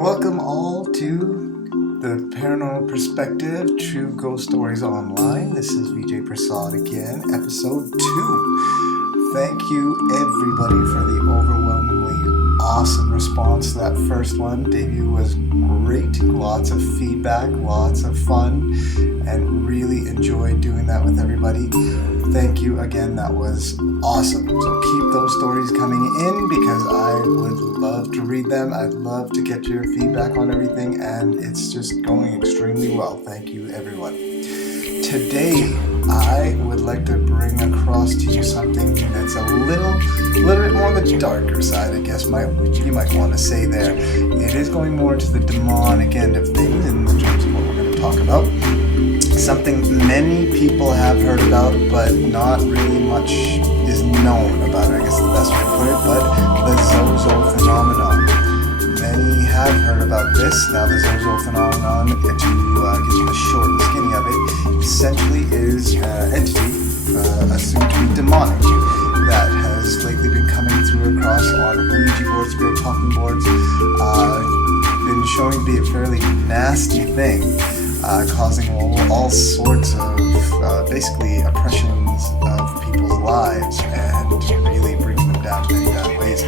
Welcome all to the Paranormal Perspective, True Ghost Stories Online. This is Vijay Prasad again, episode 2. Thank you everybody for the overwhelmingly awesome response to that first one. Debut was great, lots of feedback, lots of fun, and really enjoyed doing that with everybody. Thank you again, that was awesome. So keep those stories coming in because I would love to read them. I'd love to get your feedback on everything, and it's just going extremely well. Thank you everyone. Today I would like to bring across to you something that's a little bit more on the darker side, I guess you might want to say there. It is going more into the demonic end of things in terms of what we're going to talk about. Something many people have heard about, but not really much is known about it, I guess is the best way to put it, but the Zozo phenomenon. Many have heard about this. Now the Zozo phenomenon, to give you the short and skinny of it, essentially is an entity assumed to be demonic that has lately been coming through across on Ouija boards, spirit talking boards, been shown to be a fairly nasty thing, causing all sorts of basically oppressions of people's lives and really bringing them down to many bad ways.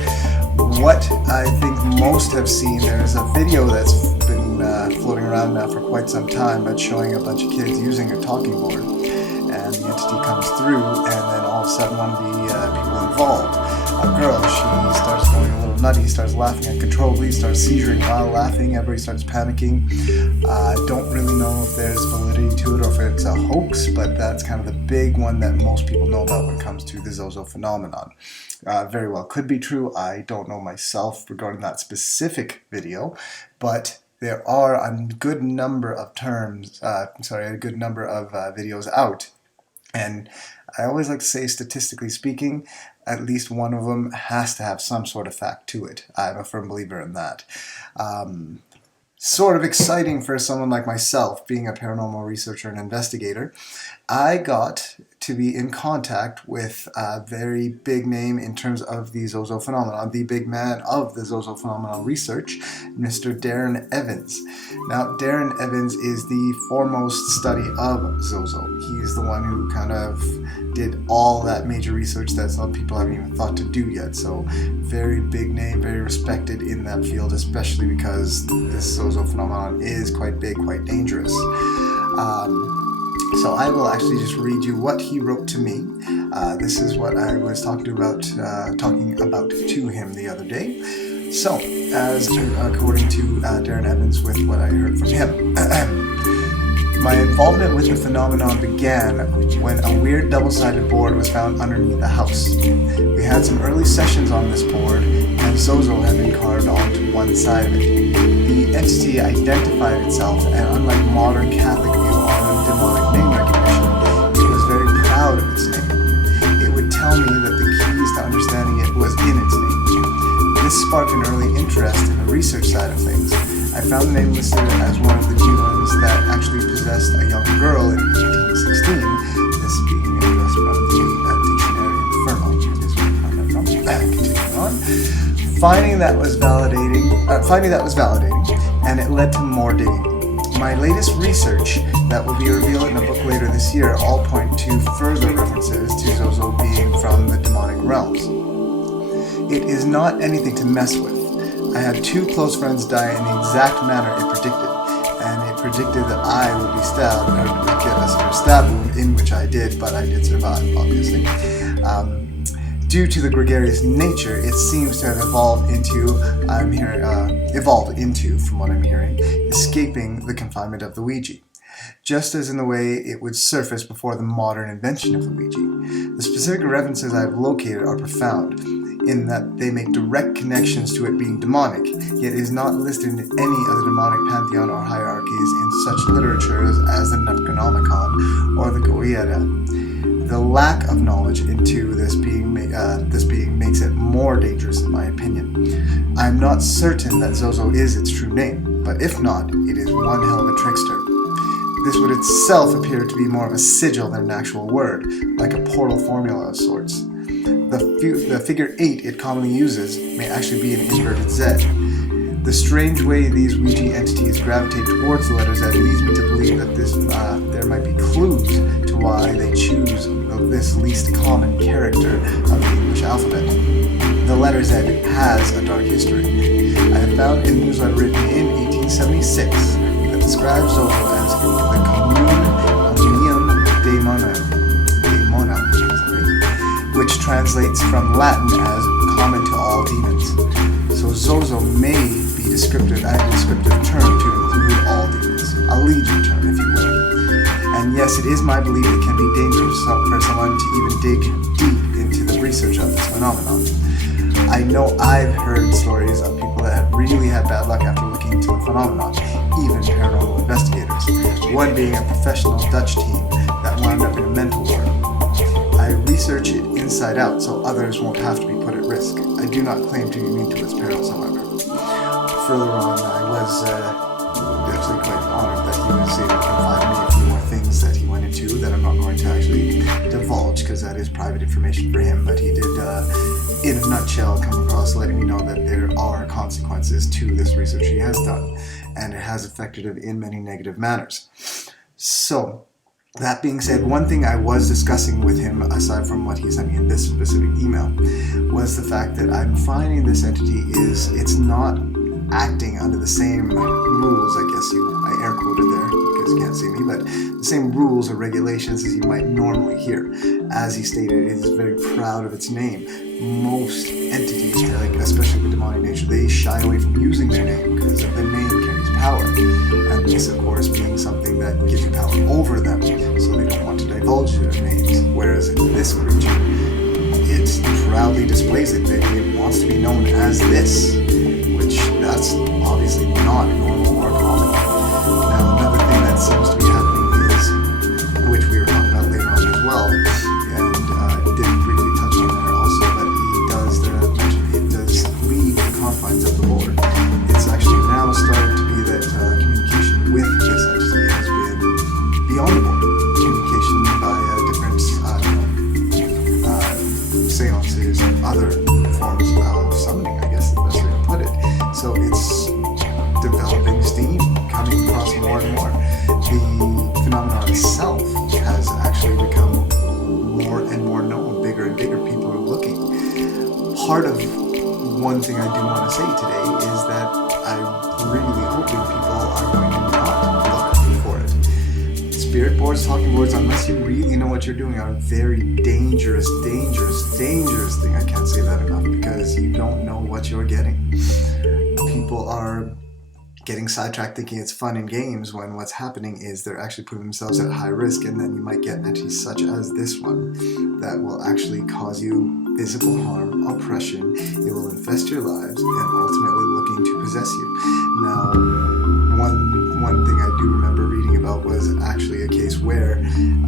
What I think most have seen, there's a video that's been floating around now for quite some time, but showing a bunch of kids using a talking board, and the entity comes through, and then all of a sudden one of the people involved, a girl, she starts going a little nutty, starts laughing uncontrollably, starts seizuring while laughing, everybody starts panicking. Don't really know if there's validity to it or if it's a hoax, but that's kind of the big one that most people know about when it comes to the Zozo phenomenon. Very well could be true. I don't know myself regarding that specific video, but there are a good number of videos out, and I always like to say, statistically speaking, at least one of them has to have some sort of fact to it. I'm a firm believer in that. Sort of exciting for someone like myself, being a paranormal researcher and investigator. I got to be in contact with a very big name in terms of the Zozo phenomenon, the big man of the Zozo phenomenon research, Mr. Darren Evans. Now, Darren Evans is the foremost study of Zozo. He's the one who kind of did all that major research that some people haven't even thought to do yet. So, very big name, very respected in that field, especially because this Zozo phenomenon is quite big, quite dangerous. So I will actually just read you what he wrote to me. This is what I was talking about to him the other day. So, as according to Darren Evans, with what I heard from him, my involvement with the phenomenon began when a weird double-sided board was found underneath the house. We had some early sessions on this board, and Zozo had been carved onto one side of it. The entity identified itself, and unlike modern Catholic view on demonic name recognition, it was very proud of its name. It would tell me that the keys to understanding it was in its name. This sparked an early interest in the research side of things. I found the name listed as one of the demons that actually possessed a young girl in 1816, this being addressed from the Dictionary Infernal, is where I found that from. Continuing on. Finding that was validating, and it led to more digging. My latest research that will be revealed in a book later this year all point to further references to Zozo being from the demonic realms. It is not anything to mess with. I had 2 close friends die in the exact manner it predicted, and it predicted that I would be stabbed, or get a stab wound, in which I did, but I did survive, obviously. Due to the gregarious nature, it seems to have evolved into, from what I'm hearing, escaping the confinement of the Ouija, just as in the way it would surface before the modern invention of the Ouija. The specific references I've located are profound, in that they make direct connections to it being demonic, yet is not listed in any of the demonic pantheon or hierarchies in such literatures as the Necronomicon or the Goetia. The lack of knowledge into this being makes it more dangerous, in my opinion. I am not certain that Zozo is its true name, but if not, it is one hell of a trickster. This would itself appear to be more of a sigil than an actual word, like a portal formula of sorts. The figure 8 it commonly uses may actually be an inverted Z. The strange way these Ouija entities gravitate towards the letter Z leads me to believe that there might be clues to why they choose this least common character of the English alphabet. The letter Z has a dark history. I have found a newsletter written in 1876 that describes Zozo as the commune omnium daemona, which translates from Latin as common to all demons. So Zozo may be a descriptive term to include all demons, a legion term, if you will. And yes, it is my belief it can be dangerous for someone to even dig deep into the research of this phenomenon. I know I've heard stories of people that really had bad luck after looking into the phenomenon, even paranormal investigators, one being a professional Dutch team that wound up in a mental ward. I research it inside out so others won't have to be put at risk. I do not claim to be immune to its perils, however. Further on, I was actually quite honored that he was able to provide me a few more things that he went into that I'm not going to actually divulge because that is private information for him, but he did, in a nutshell, come across letting me know that there are consequences to this research he has done, and it has affected him in many negative manners. So, that being said, one thing I was discussing with him, aside from what he sent me in this specific email, was the fact that I'm finding this entity it's not acting under the same rules, I guess I air quoted there because you can't see me, but the same rules or regulations as you might normally hear. As he stated, it is very proud of its name. Most entities, especially the demonic nature, they shy away from using their name because the name carries power. And this, of course, being something that gives you power over them, so they don't want to divulge their names. Whereas in this creature, it proudly displays it. It wants to be known as this, which that's obviously not normal or common. Now, another thing that seems to be happening is, which we were talking about later on as well, and did briefly touch on there also, but it does leave the confines of the board. It's actually now starting to be that communication with this entity has been beyond the board. Communication by different seances and other forms of summoning, I guess is the best way to put it. So it's developing steam, coming across more and more. The phenomenon itself has actually become more and more known, bigger and bigger. People are looking. Part of one thing I do want to say today is that I'm really hoping people are going to not look for it. Spirit boards, talking boards, unless you really know what you're doing, are a very dangerous thing. I can't say that enough because you don't know what you're getting. People are getting sidetracked thinking it's fun and games when what's happening is they're actually putting themselves at high risk, and then you might get entities such as this one that will actually cause you physical harm, oppression. It will infest your lives and ultimately looking to possess you. Now, one thing I do remember reading about was actually a case where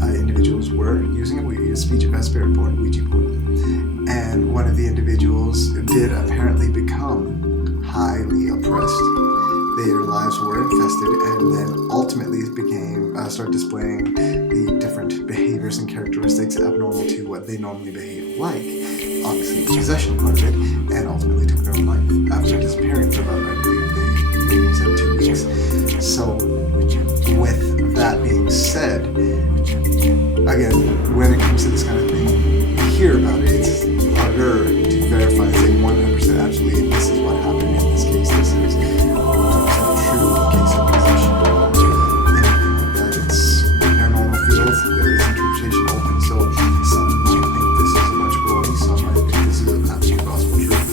individuals were using a spirit board, Ouija board, and one of the individuals did apparently become highly oppressed. Their lives were infested, and then ultimately start displaying the different behaviors and characteristics abnormal to what they normally behave like. Obviously, the possession part of it, and ultimately took their own life after disappearing for about, I believe, they said 2 weeks. So, with that being said, again, when it comes to this kind of thing, you hear about it, it's harder to verify and say 100% absolutely this is what happened in this case, this is 100% true case of possession. Anything like that, it's paranormal fields, there is interpretation open, so some might think this is a bunch of baloney, some might think this is absolute gospel truth.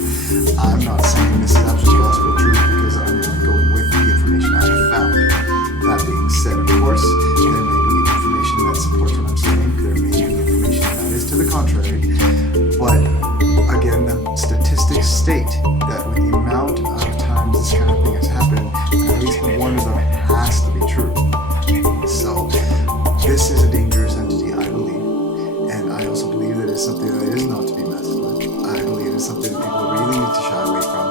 I'm not saying this is absolute gospel truth because I'm going with the information I have found. That being said, of course, there may be information that supports what I'm saying, there may be information that is to the contrary, but again, the statistics state that with the amount of times this kind of thing has happened, at least one of them has to be true. So, this is a dangerous entity, I believe, and I also believe that it's something that is not to be messed with. I believe it's something that people really need to shy away from.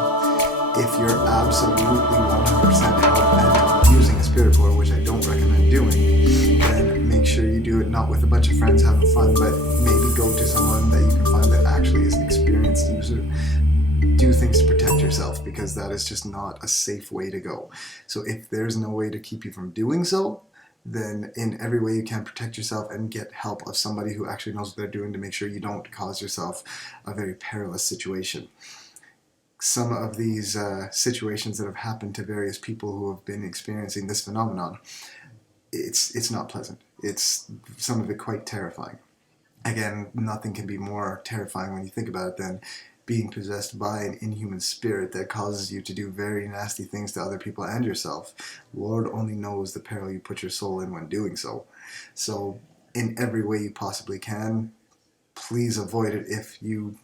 If you're absolutely 100% hell-bent on using a spirit board, which I don't recommend doing, then make sure you do it not with a bunch of friends having fun, but maybe go to someone that you can find that actually is an experienced user. Do things to protect yourself. yourself, because that is just not a safe way to go. So if there's no way to keep you from doing so, then in every way you can protect yourself and get help of somebody who actually knows what they're doing to make sure you don't cause yourself a very perilous situation. Some of these situations that have happened to various people who have been experiencing this phenomenon, it's not pleasant. It's some of it quite terrifying. Again, nothing can be more terrifying when you think about it than being possessed by an inhuman spirit that causes you to do very nasty things to other people and yourself. Lord only knows the peril you put your soul in when doing so. So in every way you possibly can, please avoid it. If you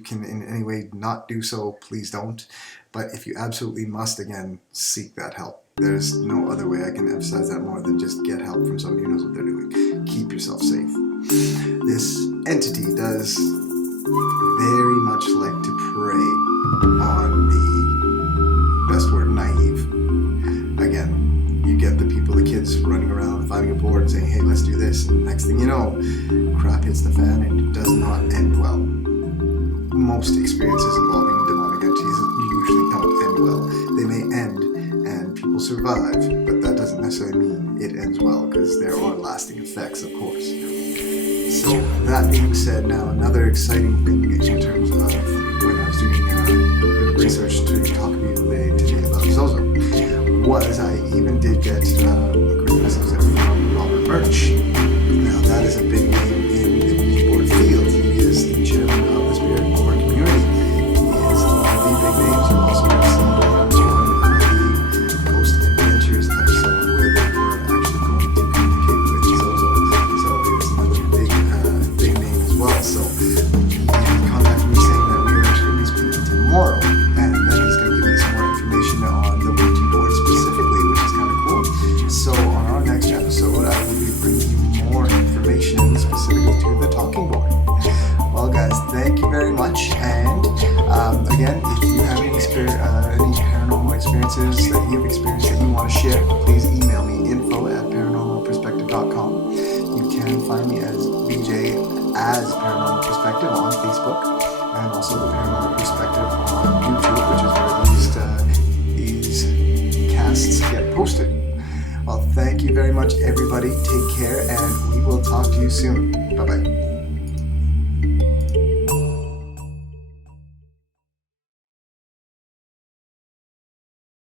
can in any way not do so, please don't. But if you absolutely must, again, seek that help. There's no other way I can emphasize that more than just get help from somebody who knows what they're doing. Keep yourself safe. This entity does very much like to prey on the, best word, naive. Again, you get the people, the kids running around, finding a board and saying, hey, let's do this. And next thing you know, crap hits the fan and it does not end well. Most experiences involving demonic entities usually don't end well. They may end and people survive, but that doesn't necessarily mean it ends well, because there are lasting effects, of course. So that being said, now another exciting thing in terms of when I was doing a bit of research to talk to you today about Zozo was I even did get criticisms from Robert Birch. Now that is a big name in the Ouija board field. He is the chairman of the Spirit Board community. He is one of the big names. You also have seen the Ghost Adventures episode where they were actually going to communicate with Zozo. So it's another big name as well. So he contacted me saying that we are actually going to be speaking tomorrow, and then he's going to give me some more information on the Ouija board specifically, which is kind of cool. So on our next episode, I will be bringing you more information specifically to the talking board. Well, guys, thank you very much. And again, if you have any paranormal experiences that you've experienced that you want to share, please email me info@paranormalperspective.com. You can find me as BJ as Paranormal Perspective on Facebook, and also the Paranormal Perspective on YouTube, which is where these casts get posted. Well, thank you very much, everybody. Take care, and we will talk to you soon. Bye-bye.